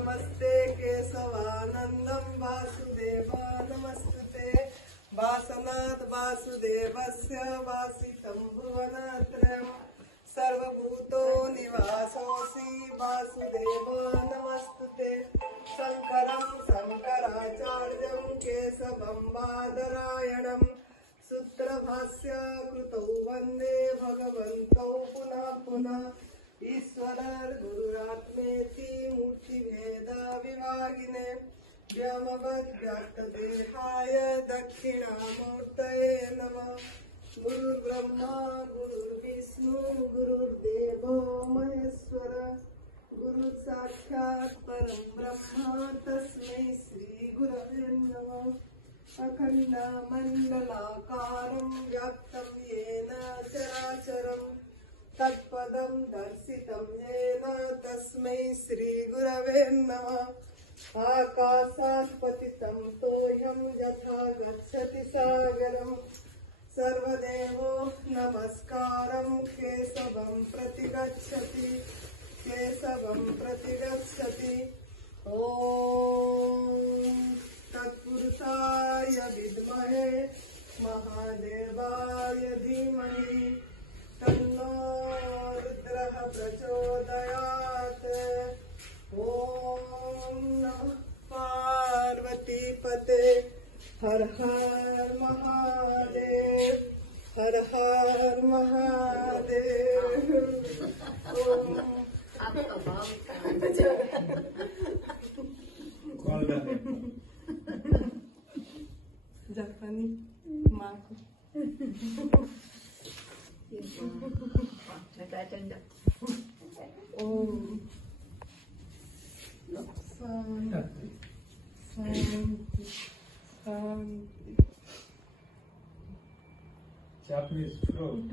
नमस्ते केशवानन्दं वासुदेव नमस्तुते वासनात् वासुदेवस्य वासितं भुवनत्रयं सर्वभूतो निवासोऽसि वासुदेव नमस्तुते शङ्करं शङ्कराचार्यं केशवं बादरायणं सूत्रभाष्य कृतौ वन्दे भगवन्तौ पुनः पुनः ईश्वरर् गुरुरात्मेति मूर्तिभेद विभागिने व्योमवद्व्याप्तदेहाय दक्षिणामूर्तये नमः। गुरुर्ब्रह्मा गुरुर्विष्णु गुरुर्देवो महेश्वर गुरुः साक्षात् परं ब्रह्म तस्मै श्री गुरवे नमः। अखण्डमण्डलाकारं व्याप्तं येन चराचरं तत्पदं दर्शितं येन तस्मै श्रीगुरवे नमः। आकाशात् पतितं तोयं यथा गच्छति सागरं सर्वदेवो नमस्कारं केशवं प्रतिगच्छति केशवं प्रतिगच्छति। ॐ तत्पुरुषाय विद्महे महादेवाय धीमहि तन्नो रुद्रः प्रचोदयात्। ॐ नमः पार्वतीपते हर हर महादेव हर हर महादेव। जापानी माँ को शांति शांति शांति। Japanese throat.